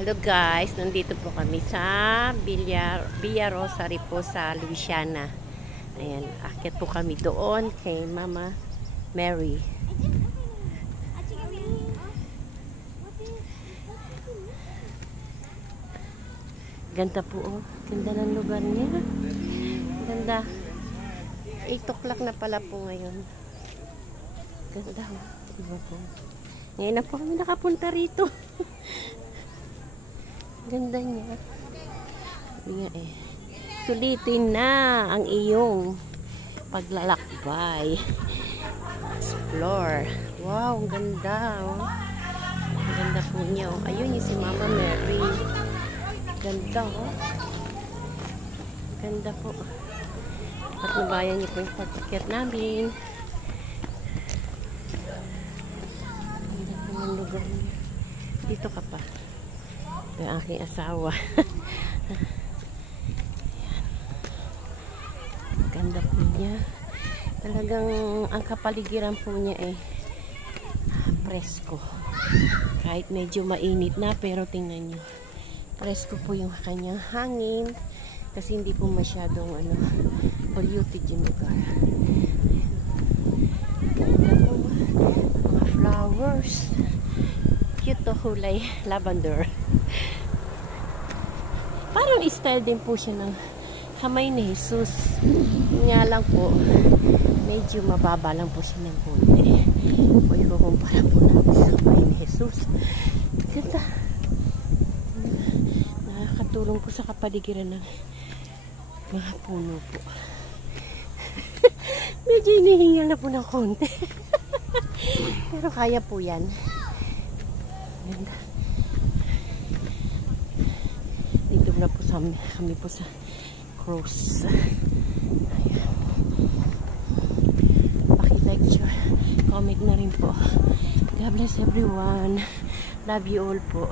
Hello guys, nandito po kami sa Villa Rosary po sa Louisiana. Ayan, akyat po kami doon kay Mama Mary. Ganda po, oh. Ganda ng lugar niya. Ganda. 8 o'clock na pala po ngayon. Ganda, oh. Diba po? Ngayon na po kami nakapunta rito. Ganda niya. Sabi nga eh, sulitin na ang iyong paglalakbay. Explore. Wow, ang ganda. Oh. Ang ganda po niya. Oh. Ayun yung si Mama Mary. Ganda, oh. Ganda po. At nabayan niyo po yung pagpakyat namin. Ganda po ng lugar niya. Dito ka pa. Ito yung aking asawa. Ayan. Ganda po niya. Talagang ang kapaligiran po niya eh presko. Kahit medyo mainit na, pero tingnan nyo. Presko po yung kanyang hangin. Kasi hindi po masyadong polluted yung lugar. Ganda po. Mga flowers. Cute to, hulay lavender. Parang style din po siya ng kamay ni Jesus. Nga lang po, medyo mababa lang po siya ng konti. O ikukumpara po natin sa kamay ni Jesus. Ganda. Nakakatulong po sa kapaligiran ng mga puno po. Medyo inihingal na po ng konti. Pero kaya po yan. Ganda. Dito na po kami po sa cruise. Ayan. Paki-like, share, comment na rin po. God bless everyone. Love you all po.